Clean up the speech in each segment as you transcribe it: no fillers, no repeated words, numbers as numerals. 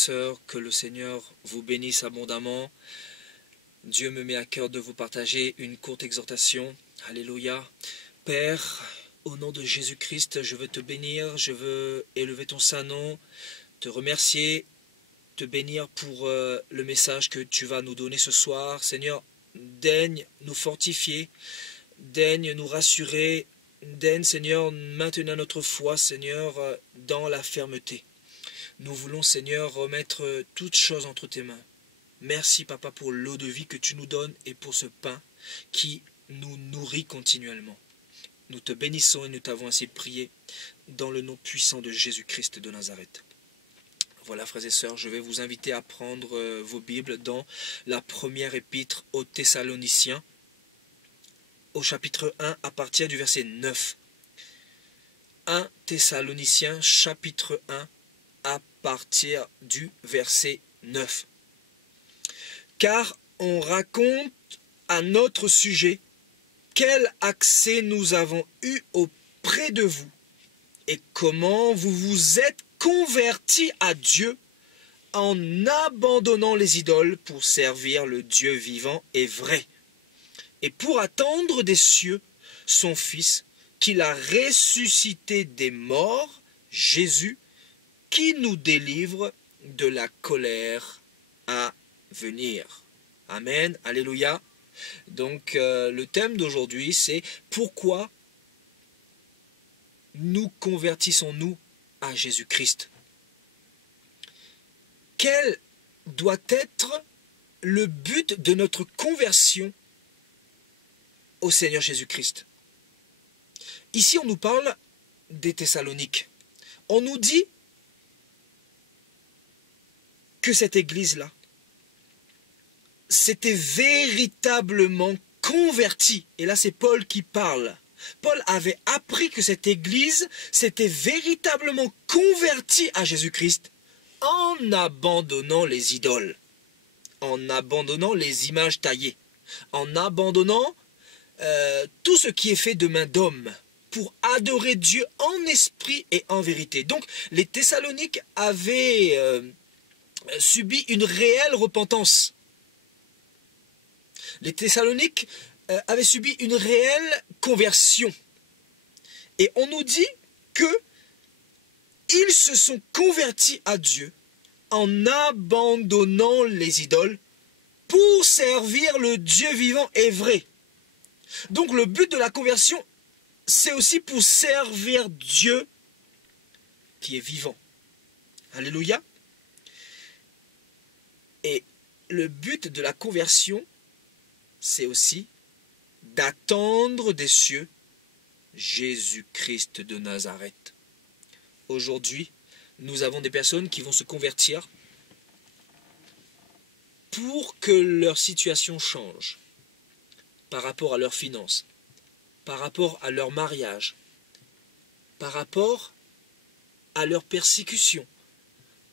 sœurs, que le Seigneur vous bénisse abondamment. Dieu me met à cœur de vous partager une courte exhortation. Alléluia. Père, au nom de Jésus-Christ, je veux te bénir, je veux élever ton saint nom, te remercier, te bénir pour le message que tu vas nous donner ce soir. Seigneur, daigne nous fortifier, daigne nous rassurer, daigne, Seigneur, maintenir notre foi, Seigneur, dans la fermeté. Nous voulons, Seigneur, remettre toutes choses entre tes mains. Merci, Papa, pour l'eau de vie que tu nous donnes et pour ce pain qui nous nourrit continuellement. Nous te bénissons et nous t'avons ainsi prié dans le nom puissant de Jésus-Christ de Nazareth. Voilà, frères et sœurs, je vais vous inviter à prendre vos Bibles dans la première épître aux Thessaloniciens, au chapitre 1, à partir du verset 9. 1 Thessaloniciens, chapitre 1, à partir du verset 9. Car on raconte à notre sujet quel accès nous avons eu auprès de vous et comment vous vous êtes convertis à Dieu en abandonnant les idoles pour servir le Dieu vivant et vrai, et pour attendre des cieux son Fils qu'il a ressuscité des morts, Jésus, qui nous délivre de la colère à venir. Amen, alléluia. Donc le thème d'aujourd'hui, c'est pourquoi nous convertissons-nous à Jésus-Christ. Quel doit être le but de notre conversion au Seigneur Jésus-Christ? Ici, on nous parle des Thessaloniques. On nous dit que cette église-là s'était véritablement convertie. Et là, c'est Paul qui parle. Paul avait appris que cette église s'était véritablement convertie à Jésus-Christ en abandonnant les idoles, en abandonnant les images taillées, en abandonnant tout ce qui est fait de main d'homme pour adorer Dieu en esprit et en vérité. Donc, les Thessaloniques avaient subi une réelle repentance. Les Thessaloniques avaient subi une réelle conversion. Et on nous dit que ils se sont convertis à Dieu en abandonnant les idoles pour servir le Dieu vivant et vrai. Donc le but de la conversion, c'est aussi pour servir Dieu qui est vivant. Alléluia. Et le but de la conversion, c'est aussi d'attendre des cieux Jésus-Christ de Nazareth. Aujourd'hui, nous avons des personnes qui vont se convertir pour que leur situation change par rapport à leurs finances, par rapport à leur mariage, par rapport à leur persécution,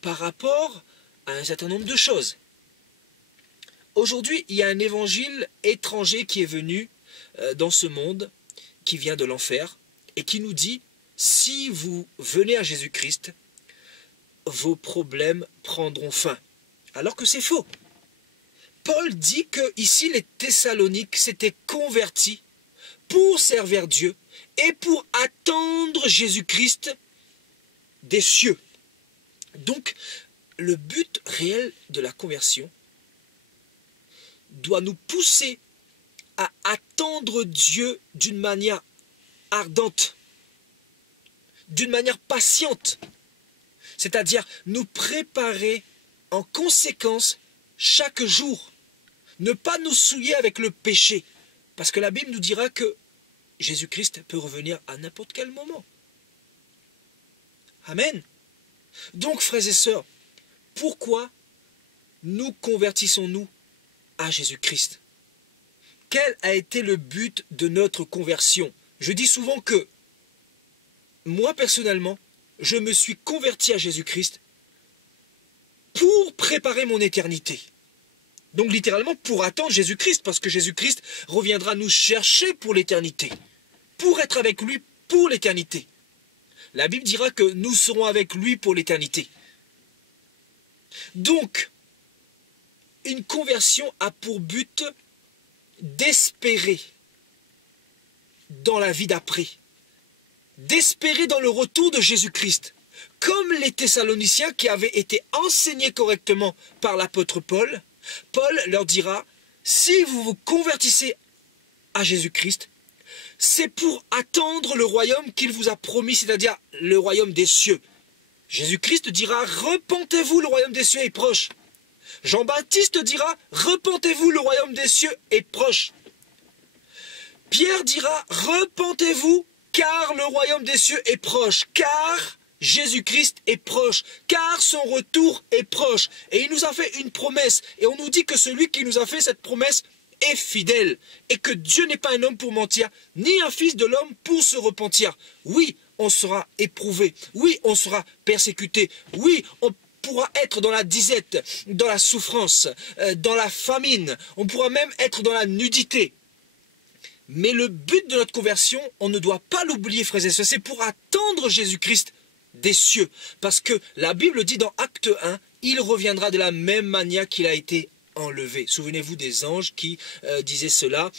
par rapport à un certain nombre de choses. Aujourd'hui, il y a un évangile étranger qui est venu dans ce monde, qui vient de l'enfer, et qui nous dit, si vous venez à Jésus-Christ, vos problèmes prendront fin. Alors que c'est faux. Paul dit que ici les Thessaloniques s'étaient convertis pour servir Dieu et pour attendre Jésus-Christ des cieux. Donc, le but réel de la conversion doit nous pousser à attendre Dieu d'une manière ardente, d'une manière patiente, c'est-à-dire nous préparer en conséquence chaque jour, ne pas nous souiller avec le péché, parce que la Bible nous dira que Jésus-Christ peut revenir à n'importe quel moment. Amen. Donc, frères et sœurs, pourquoi nous convertissons-nous à Jésus-Christ? Quel a été le but de notre conversion? Je dis souvent que, moi personnellement, je me suis converti à Jésus-Christ pour préparer mon éternité. Donc littéralement pour attendre Jésus-Christ, parce que Jésus-Christ reviendra nous chercher pour l'éternité, pour être avec lui pour l'éternité. La Bible dira que nous serons avec lui pour l'éternité. Donc, une conversion a pour but d'espérer dans la vie d'après, d'espérer dans le retour de Jésus-Christ. Comme les Thessaloniciens qui avaient été enseignés correctement par l'apôtre Paul, Paul leur dira, si vous vous convertissez à Jésus-Christ, c'est pour attendre le royaume qu'il vous a promis, c'est-à-dire le royaume des cieux. Jésus-Christ dira, repentez-vous, le royaume des cieux est proche. Jean-Baptiste dira, repentez-vous, le royaume des cieux est proche. Pierre dira, repentez-vous, car le royaume des cieux est proche, car Jésus-Christ est proche, car son retour est proche. Et il nous a fait une promesse, et on nous dit que celui qui nous a fait cette promesse est fidèle, et que Dieu n'est pas un homme pour mentir, ni un fils de l'homme pour se repentir. Oui, on sera éprouvé, oui, on sera persécuté, oui, on pourra être dans la disette, dans la souffrance, dans la famine, on pourra même être dans la nudité. Mais le but de notre conversion, on ne doit pas l'oublier, frères et sœurs, c'est pour attendre Jésus-Christ des cieux. Parce que la Bible dit dans Acte 1, il reviendra de la même manière qu'il a été enlevé. Souvenez-vous des anges qui disaient cela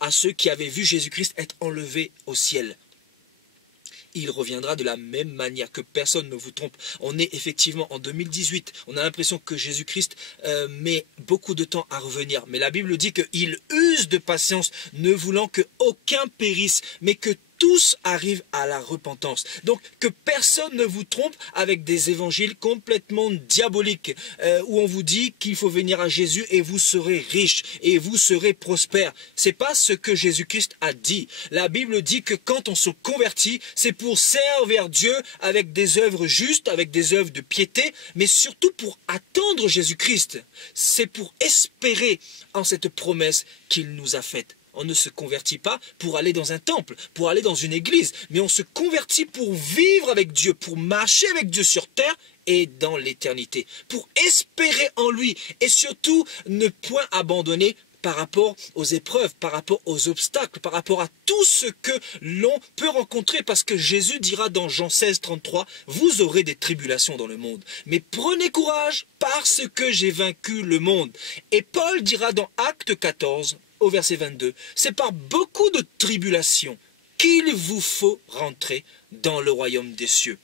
à ceux qui avaient vu Jésus-Christ être enlevé au ciel. Il reviendra de la même manière, que personne ne vous trompe. On est effectivement en 2018, on a l'impression que Jésus-Christ met beaucoup de temps à revenir. Mais la Bible dit qu'il use de patience, ne voulant qu'aucun périsse, mais que tous arrivent à la repentance. Donc que personne ne vous trompe avec des évangiles complètement diaboliques où on vous dit qu'il faut venir à Jésus et vous serez riche et vous serez prospère. C'est pas ce que Jésus-Christ a dit. La Bible dit que quand on se convertit, c'est pour servir Dieu avec des œuvres justes, avec des œuvres de piété, mais surtout pour attendre Jésus-Christ. C'est pour espérer en cette promesse qu'il nous a faite. On ne se convertit pas pour aller dans un temple, pour aller dans une église, mais on se convertit pour vivre avec Dieu, pour marcher avec Dieu sur terre et dans l'éternité, pour espérer en lui et surtout ne point abandonner par rapport aux épreuves, par rapport aux obstacles, par rapport à tout ce que l'on peut rencontrer, parce que Jésus dira dans Jean 16, 33, « Vous aurez des tribulations dans le monde, mais prenez courage parce que j'ai vaincu le monde. » Et Paul dira dans Acte 14, au verset 22, c'est par beaucoup de tribulations qu'il vous faut rentrer dans le royaume des cieux.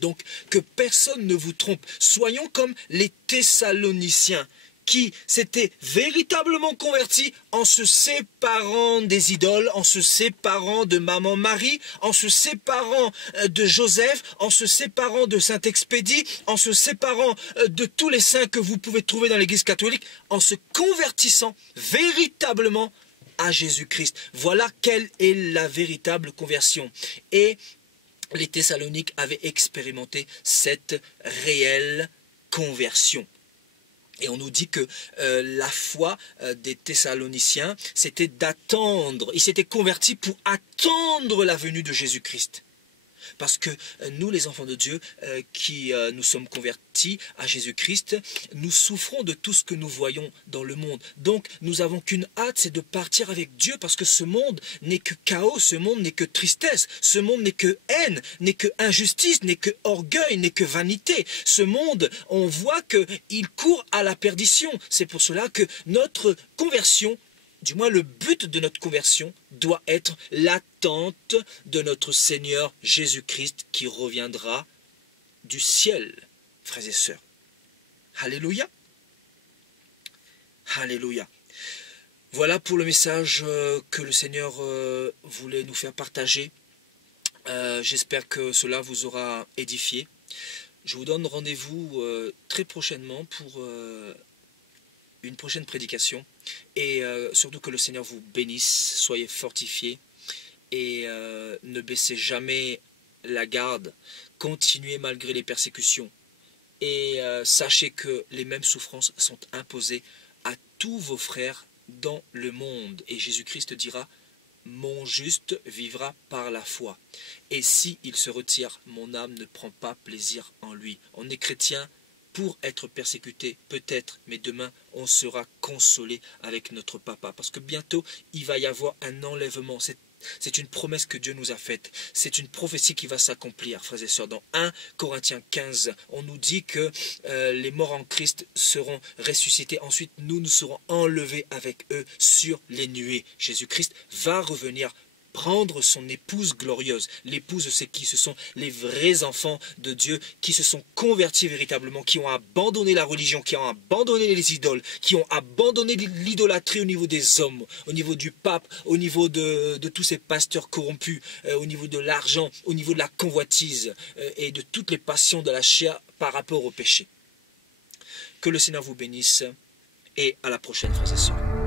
Donc, que personne ne vous trompe. Soyons comme les Thessaloniciens qui s'étaient véritablement convertis en se séparant des idoles, en se séparant de maman Marie, en se séparant de Joseph, en se séparant de Saint-Expédie, en se séparant de tous les saints que vous pouvez trouver dans l'Église catholique, en se convertissant véritablement à Jésus-Christ. Voilà quelle est la véritable conversion. Et les Thessaloniques avaient expérimenté cette réelle conversion. Et on nous dit que la foi des Thessaloniciens, c'était d'attendre. Ils s'étaient convertis pour attendre la venue de Jésus-Christ. Parce que nous, les enfants de Dieu, qui nous sommes convertis à Jésus-Christ, nous souffrons de tout ce que nous voyons dans le monde. Donc, nous n'avons qu'une hâte, c'est de partir avec Dieu, parce que ce monde n'est que chaos, ce monde n'est que tristesse, ce monde n'est que haine, n'est que injustice, n'est que orgueil, n'est que vanité. Ce monde, on voit qu'il court à la perdition. C'est pour cela que notre conversion, du moins le but de notre conversion, doit être l'attente de notre Seigneur Jésus-Christ qui reviendra du ciel, frères et sœurs. Alléluia. Alléluia. Voilà pour le message que le Seigneur voulait nous faire partager. J'espère que cela vous aura édifié. Je vous donne rendez-vous très prochainement pour une prochaine prédication. Et surtout que le Seigneur vous bénisse, soyez fortifiés et ne baissez jamais la garde, continuez malgré les persécutions et sachez que les mêmes souffrances sont imposées à tous vos frères dans le monde. Et Jésus-Christ dira, mon juste vivra par la foi. Et si il se retire, mon âme ne prend pas plaisir en lui. On est chrétien pour être persécuté, peut-être, mais demain, on sera consolé avec notre papa. Parce que bientôt, il va y avoir un enlèvement. C'est C'est une promesse que Dieu nous a faite. C'est une prophétie qui va s'accomplir, frères et sœurs. Dans 1 Corinthiens 15, on nous dit que les morts en Christ seront ressuscités. Ensuite, nous serons enlevés avec eux sur les nuées. Jésus-Christ va revenir prendre son épouse glorieuse. L'épouse, c'est qui? Ce sont les vrais enfants de Dieu qui se sont convertis véritablement, qui ont abandonné la religion, qui ont abandonné les idoles, qui ont abandonné l'idolâtrie au niveau des hommes, au niveau du pape, au niveau de tous ces pasteurs corrompus, au niveau de l'argent, au niveau de la convoitise et de toutes les passions de la chair par rapport au péché. Que le Seigneur vous bénisse et à la prochaine, frères et sœurs.